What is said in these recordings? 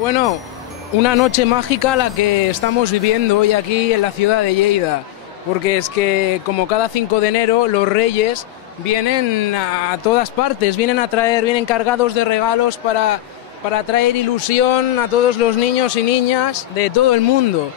Bueno, una noche mágica la que estamos viviendo hoy aquí en la ciudad de Lleida, porque es que como cada 5 de enero los Reyes vienen a todas partes, vienen cargados de regalos para traer ilusión a todos los niños y niñas de todo el mundo.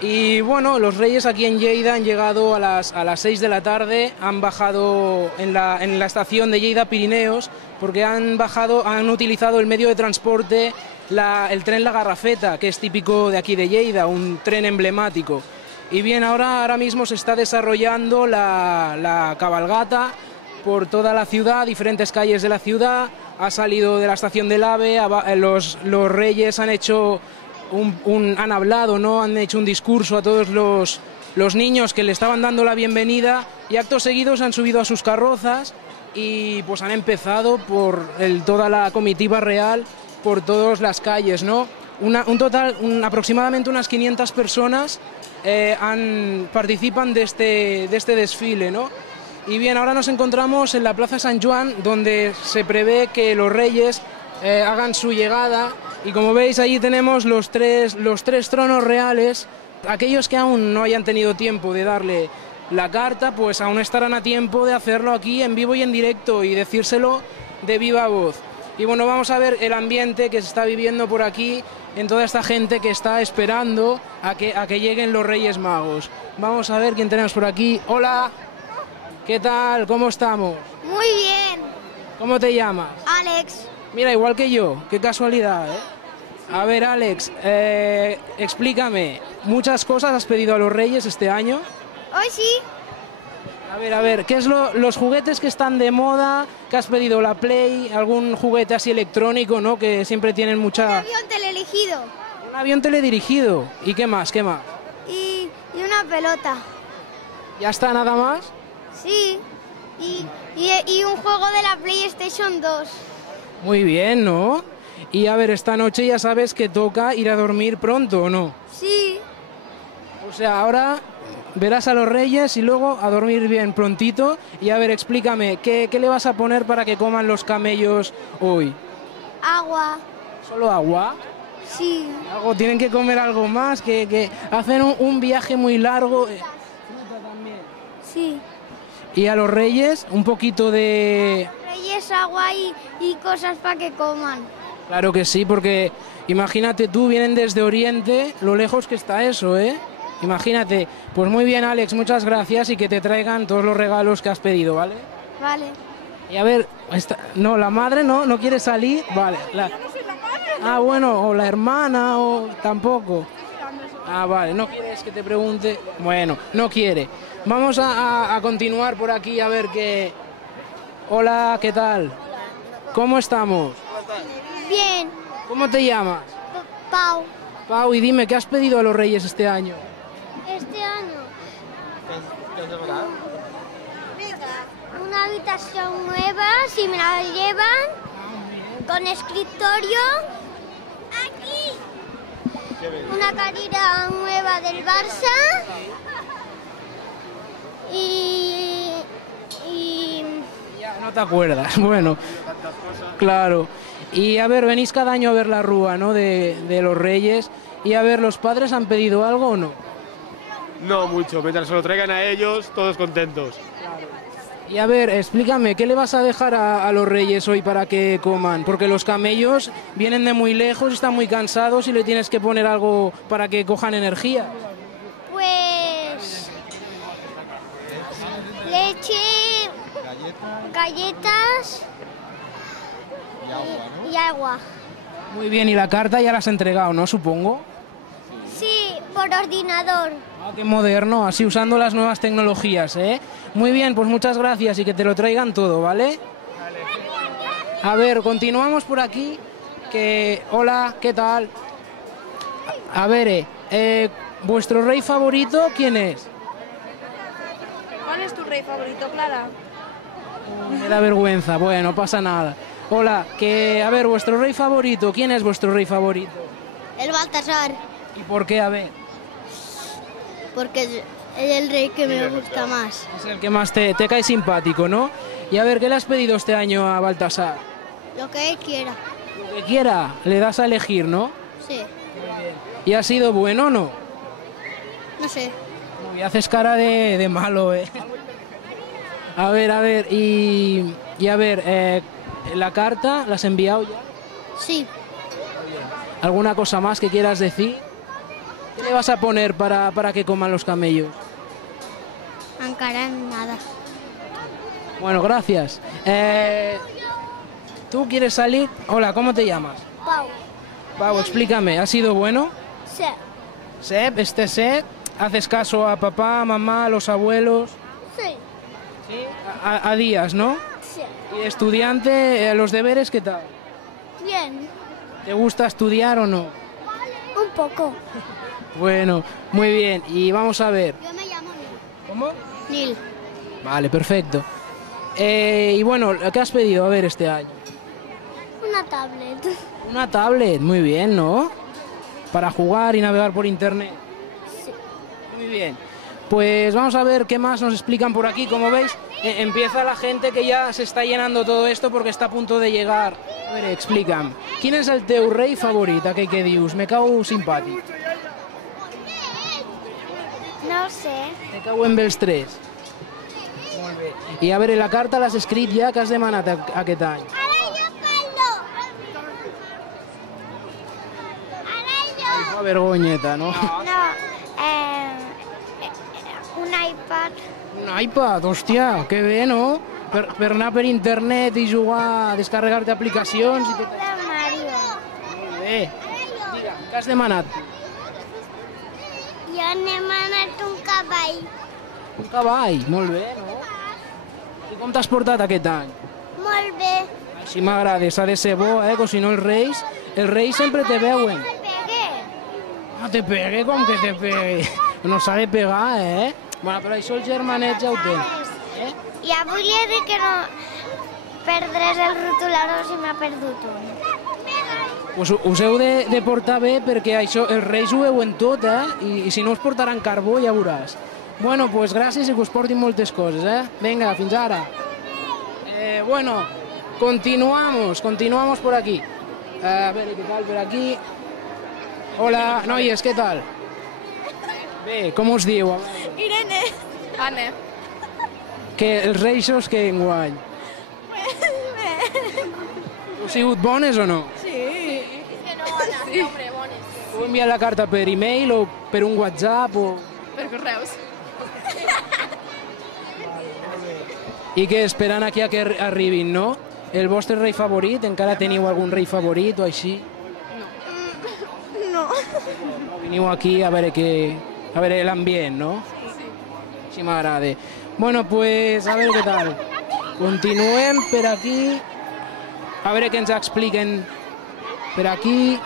Y bueno, los Reyes aquí en Lleida han llegado a las 6 de la tarde, han bajado en la estación de Lleida Pirineos, porque han utilizado el medio de transporte, el tren La Garrafeta, que es típico de aquí de Lleida, un tren emblemático. Y bien, ahora mismo se está desarrollando la cabalgata por toda la ciudad, diferentes calles de la ciudad. Ha salido de la estación del AVE, los Reyes han hecho han hablado, ¿no? Han hecho un discurso a todos los niños que le estaban dando la bienvenida, y actos seguidos han subido a sus carrozas y pues han empezado por toda la comitiva real por todas las calles, ¿no? Aproximadamente unas 500 personas participan de este desfile, ¿no? Y bien, ahora nos encontramos en la Plaza San Joan, donde se prevé que los Reyes hagan su llegada. Y como veis, allí tenemos los tres tronos reales. Aquellos que aún no hayan tenido tiempo de darle la carta, pues aún estarán a tiempo de hacerlo aquí en vivo y en directo y decírselo de viva voz. Y bueno, vamos a ver el ambiente que se está viviendo por aquí, en toda esta gente que está esperando a que lleguen los Reyes Magos. Vamos a ver quién tenemos por aquí. Hola, ¿qué tal? ¿Cómo estamos? Muy bien. ¿Cómo te llamas? Alex. Mira, igual que yo, qué casualidad, ¿eh? A ver, Alex, explícame, ¿muchas cosas has pedido a los Reyes este año? Hoy sí. A ver, ¿qué es los juguetes que están de moda? ¿Qué has pedido? ¿La Play? ¿Algún juguete así electrónico, no? Que siempre tienen mucha... Un avión teledirigido. Un avión teledirigido. ¿Y qué más? ¿Qué más? Y una pelota. ¿Ya está, nada más? Sí. Y un juego de la PlayStation 2. Muy bien, ¿no? Y a ver, esta noche ya sabes que toca ir a dormir pronto, ¿o no? Sí. O sea, ahora verás a los Reyes y luego a dormir bien prontito. Y a ver, explícame, ¿qué le vas a poner para que coman los camellos hoy? Agua. ¿Solo agua? Sí. ¿Tienen que comer algo más? ¿Que hacen un viaje muy largo? ¿Fruta también? Sí. ¿Y a los Reyes un poquito de...? Reyes, agua y cosas para que coman. Claro que sí, porque imagínate tú, vienen desde Oriente, lo lejos que está eso, ¿eh? Imagínate. Pues muy bien, Alex, muchas gracias, y que te traigan todos los regalos que has pedido, ¿vale? Vale. Y a ver, no, la madre no quiere salir, vale. Yo no soy la madre. Ah, bueno, o la hermana, o tampoco. Ah, vale, ¿no quieres que te pregunte? Bueno, no quiere. Vamos a continuar por aquí a ver qué Hola, ¿qué tal? ¿Cómo estamos? Bien. ¿Cómo te llamas? Pau. Pau, y dime, ¿qué has pedido a los Reyes este año? Este año. Una habitación nueva, si me la llevan, con escritorio. Aquí. Una carrera nueva del Barça. Y Ya no te acuerdas, bueno, claro. Y a ver, venís cada año a ver la rúa, ¿no? De los Reyes. Y a ver, ¿los padres han pedido algo o no? No mucho, mientras se lo traigan a ellos, todos contentos. Y a ver, explícame, ¿qué le vas a dejar a los Reyes hoy para que coman? Porque los camellos vienen de muy lejos, están muy cansados y le tienes que poner algo para que cojan energía. pues leche, galletas y agua. Muy bien, y la carta ya la has entregado, ¿no? Supongo. Sí, por ordenador. Ah, qué moderno, así usando las nuevas tecnologías, ¿eh? Muy bien, pues muchas gracias y que te lo traigan todo, ¿vale? A ver, continuamos por aquí. Hola, ¿qué tal? A ver, ¿vuestro rey favorito quién es? ¿Cuál es tu rey favorito, Clara? Me da vergüenza, bueno, no pasa nada. Hola, a ver, ¿vuestro rey favorito? ¿Quién es vuestro rey favorito? El Baltasar, ¿Y por qué? A ver, porque es el rey que me gusta más. es el que más te cae simpático, ¿no? Y a ver, ¿qué le has pedido este año a Baltasar? Lo que él quiera. Lo que quiera, le das a elegir, ¿no? Sí, ¿Y ha sido bueno o no? no sé. Uy, haces cara de malo, ¿eh? A ver, y a ver, ¿la carta la has enviado ya? Sí, ¿Alguna cosa más que quieras decir? ¿Qué le vas a poner para que coman los camellos? encara nada. Bueno, gracias. ¿Tú quieres salir? Hola, ¿cómo te llamas? Pau. Pau, explícame, ¿ha sido bueno? Sí. Sep, este Sep, ¿haces caso a papá, mamá, a los abuelos? Sí. A días, ¿no? Sí. ¿Y estudiante, los deberes qué tal? Bien. ¿Te gusta estudiar o no? Un poco. Bueno, muy bien, y vamos a ver. Yo me llamo Nil. ¿Cómo? Nil. Vale, perfecto. Y bueno, ¿qué has pedido a ver este año? Una tablet. Una tablet, muy bien, ¿no? Para jugar y navegar por internet. Sí. Muy bien. Pues vamos a ver qué más nos explican por aquí. Como veis, empieza la gente que ya se está llenando todo esto porque está a punto de llegar. A ver, explican. ¿Quién és el teu rei favorit? Aquell que dius, me cau simpàtic. No sé. Me cauen bé els tres. Molt bé. I a veure, la carta l'has escrit ja que has demanat aquest any. Ara jo caldo. Ara jo. Fa vergonyeta, no? No. Un iPad. Un iPad, hòstia, que bé, no? Per anar per internet i jugar, descarregar-te aplicacions i tot. De Mario. Molt bé. Digue'm, què has demanat? Jo n'he demanat un cavall. Un cavall, molt bé, no? I com t'has portat aquest any? Molt bé. Així m'agrada, s'ha de ser bo, que si no els reis sempre te veuen. Me pegué. No te pegue, com que te pegue? No s'ha de pegar, eh? Bueno, però això el germanet ja ho tens. I avui he dit que no perdràs el rotulador si m'ha perdut un. Pues us heu de portar bé perquè això, els reis ho veuen tot, I si no us portaran carbó ja veuràs. Bueno, pues gràcies i que us portin moltes coses, Vinga, fins ara. Bueno, continuamos por aquí. A ver, ¿qué tal por aquí? Hola, noies, què tal? Bé, com us diu? Irene. Anne. Que els reixos que enguany. Heu sigut bones o no? Sí. Sí. Heu enviat la carta per e-mail o per un WhatsApp o... Per correus. I que esperant aquí a que arribin, no? El vostre rei favorit? Encara teniu algun rei favorit o així? No. Veniu aquí a veure l'ambient, no? Sí. Així m'agrada. Bueno, pues a veure què tal. Continuem per aquí. A veure què ens expliquen per aquí.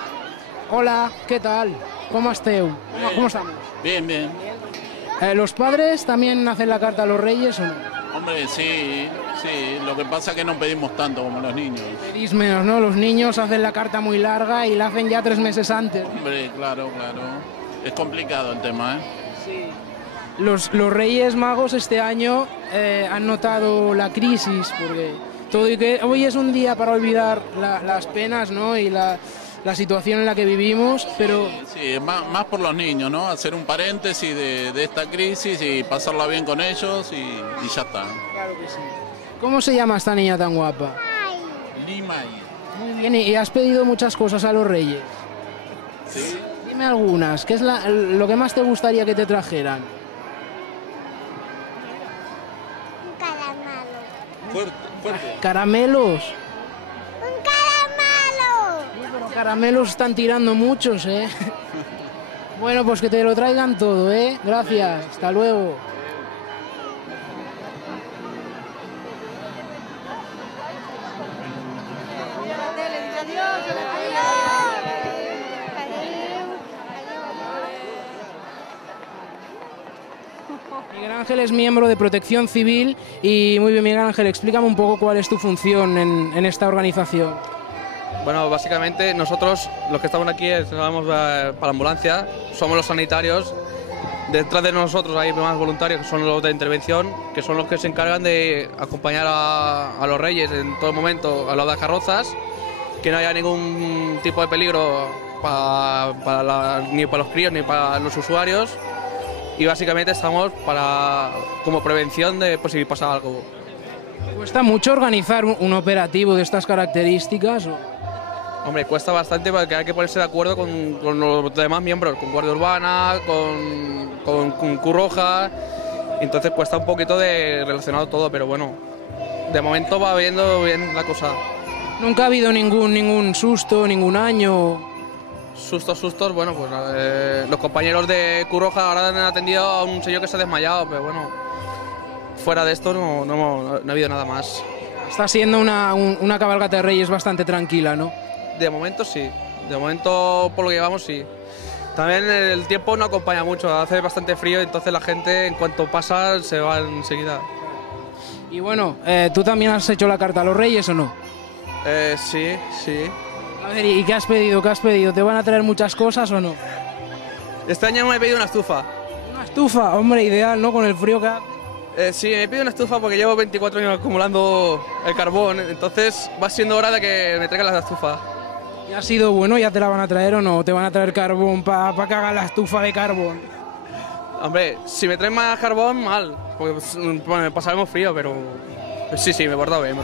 Hola, ¿qué tal? ¿Cómo esteu? ¿Cómo estamos? Bien, bien. ¿Los padres también hacen la carta a los reyes o no? Hombre, sí, sí. Lo que pasa es que no pedimos tanto como los niños. Pedís menos, ¿no? Los niños hacen la carta muy larga y la hacen ya 3 meses antes. Hombre, claro, claro. Es complicado el tema, ¿eh? Sí. Los Reyes Magos este año han notado la crisis, porque todo y que hoy es un día para olvidar las penas, ¿no? Y la situación en la que vivimos, pero... Sí, más por los niños, ¿no? Hacer un paréntesis de esta crisis y pasarla bien con ellos y ya está. Claro que sí. ¿Cómo se llama esta niña tan guapa? Limay. Muy bien, ¿y has pedido muchas cosas a los Reyes? Sí. Dime algunas, ¿qué es lo que más te gustaría que te trajeran? Un caramelo. Fuerte, fuerte. ¿Caramelos? ¡Un caramelo! Pero caramelos están tirando muchos, ¿eh? Bueno, pues que te lo traigan todo, ¿eh? Gracias, hasta luego. Miguel Ángel es miembro de Protección Civil y muy bien, Miguel Ángel, explícame un poco cuál es tu función en esta organización. Bueno, básicamente nosotros, los que estamos aquí, estamos para la ambulancia, somos los sanitarios. Detrás de nosotros hay más voluntarios que son los de intervención, que son los que se encargan de acompañar a los reyes en todo momento a las carrozas, que no haya ningún tipo de peligro ni para los críos ni para los usuarios. Y básicamente estamos como prevención de pues, si pasa algo. ¿Cuesta mucho organizar un operativo de estas características? Hombre, cuesta bastante porque hay que ponerse de acuerdo con los demás miembros, con Guardia Urbana, con Cruz Roja. Entonces cuesta un poquito de relacionado todo, pero bueno, de momento va viendo bien la cosa. ¿Nunca ha habido ningún susto, ningún año? Sustos, bueno, pues los compañeros de Cruz Roja ahora han atendido a un señor que se ha desmayado, pero bueno, fuera de esto no ha habido nada más. Está siendo una cabalgata de Reyes bastante tranquila, ¿no? De momento sí, de momento por lo que llevamos sí. También el tiempo no acompaña mucho, hace bastante frío, entonces la gente en cuanto pasa se va enseguida. Y bueno, ¿tú también has hecho la carta a los Reyes o no? Sí. A ver, ¿y qué has pedido? ¿Qué has pedido? ¿Te van a traer muchas cosas o no? Este año me he pedido una estufa. Una estufa, hombre, ideal, ¿no? Con el frío que hace. Sí, me he pedido una estufa porque llevo 24 años acumulando el carbón, entonces va siendo hora de que me traigan la estufa. ¿Y ha sido bueno? ¿Ya te la van a traer o no? ¿Te van a traer carbón para que haga la estufa de carbón? Hombre, si me traen más carbón, mal, porque bueno, pasaremos frío, pero sí, me he portado bien,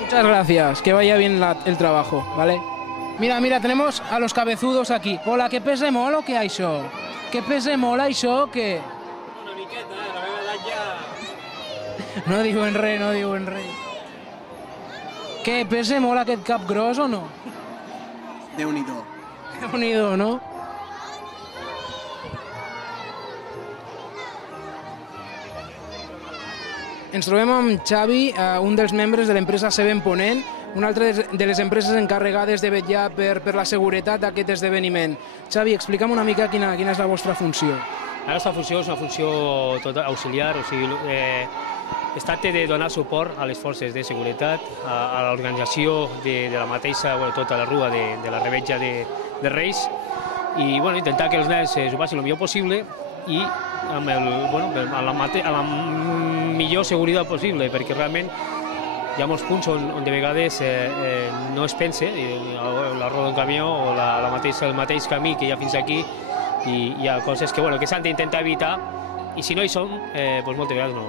Muchas gracias, que vaya bien el trabajo, ¿vale? Mira, tenemos a los cabezudos aquí. Hola, ¿qué pes de mola o què això? Què pes de mola això o què? Una miqueta, la meva edat ja... No digo en re. Què, pes de mola aquest cap gros o no? Déu-n'hi-do. Déu-n'hi-do, no? Ens trobem amb Xavi, un dels membres de l'empresa Seven Ponent, una altra de les empreses encarregades de vetllar per la seguretat d'aquest esdeveniment. Xavi, explica'm una mica quina és la vostra funció. La nostra funció és una funció auxiliar, o sigui, es tracta de donar suport a les forces de seguretat, a l'organització de la mateixa, tota la rua de la revetja de Reis, i intentar que els nens s'ho passin el millor possible i amb la millor seguretat possible, perquè realment hi ha molts punts on de vegades no es pensa, la roda d'un camió o el mateix camí que hi ha fins aquí, i hi ha coses que s'han d'intentar evitar, i si no hi som, moltes vegades no.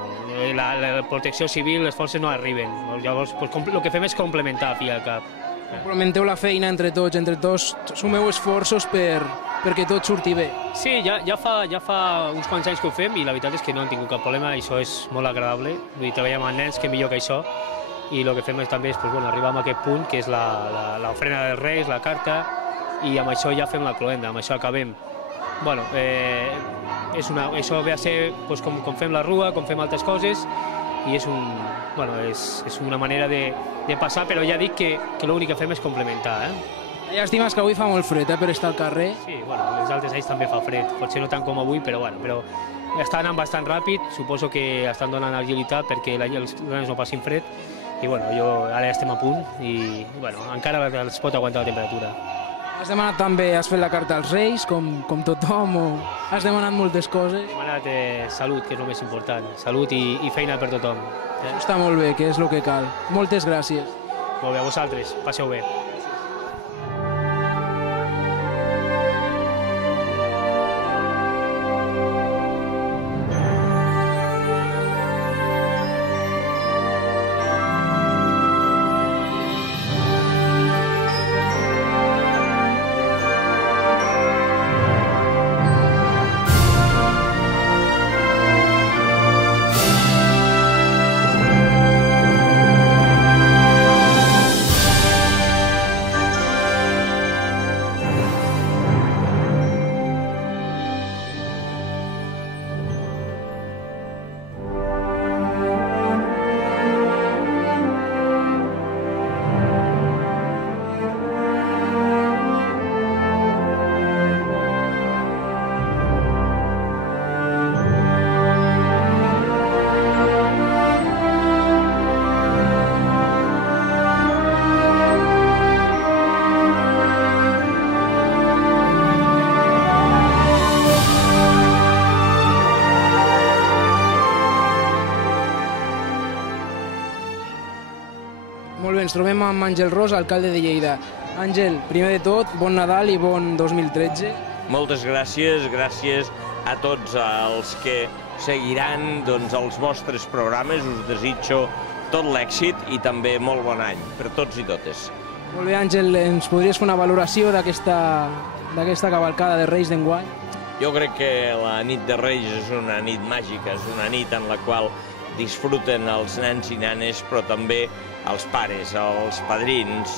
La protecció civil, les forces no arriben. Llavors, el que fem és complementar, al fi i al cap. Complementeu la feina entre tots sumeu esforços perquè tot surti bé. Sí, ja fa uns quants anys que ho fem i la veritat és que no hem tingut cap problema, i això és molt agradable. Treballem amb nens, que millor que això, i el que fem també és arribar a aquest punt, que és l'ofrena dels Reis, la carta, i amb això ja fem la cloenda, amb això acabem. Això ve a ser com fem la rua, com fem altres coses, i és una manera de passar, però ja dic que l'únic que fem és complementar. Llàstima és que avui fa molt fred per estar al carrer. Sí, els altres anys també fa fred, potser no tant com avui, però està anant bastant ràpid, suposo que estan donant agilitat perquè els nens no passin fred, i ara ja estem a punt i encara els pot aguantar la temperatura. Has demanat també, has fet la carta als Reis, com tothom, o has demanat moltes coses? He demanat salut, que és el més important, salut i feina per tothom. Està molt bé, que és el que cal. Moltes gràcies. Molt bé, a vosaltres, passeu bé. Molt bé, ens trobem amb Àngel Ros, alcalde de Lleida. Àngel, primer de tot, bon Nadal i bon 2013. Moltes gràcies, gràcies a tots els que seguiran els vostres programes. Us desitjo tot l'èxit i també molt bon any per tots i totes. Molt bé, Àngel, ens podries fer una valoració d'aquesta cavalcada de Reis d'enguany? Jo crec que la nit de Reis és una nit màgica, és una nit en la qual disfruten els nens i nenes, però també els pares, els padrins.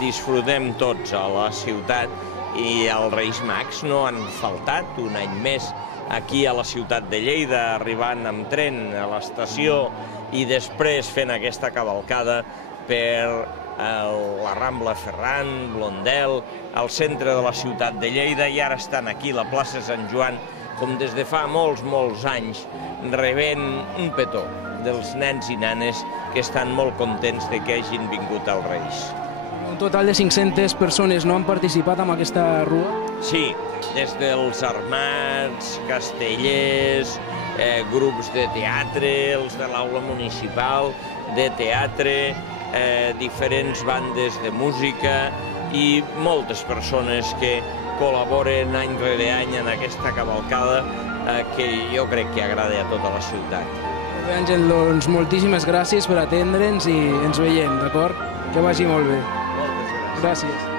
Disfrutem tots a la ciutat i els Reis Mags no han faltat un any més aquí a la ciutat de Lleida, arribant amb tren a l'estació i després fent aquesta cavalcada per la Rambla Ferran, Blondel, al centre de la ciutat de Lleida, i ara estan aquí a la plaça Sant Joan, com des de fa molts anys, rebent un petó dels nens i nenes que estan molt contents de que hagin vingut als Reis. Un total de 500 persones no han participat en aquesta rua? Sí, des dels armats, castellers, grups de teatre, els de l'aula municipal de teatre, diferents bandes de música i moltes persones que col·laboren any rere any en aquesta cavalcada que jo crec que agrada a tota la ciutat. Molt bé, Àngel, doncs moltíssimes gràcies per atendre'ns i ens veiem, d'acord? Que vagi molt bé. Moltes gràcies. Gràcies.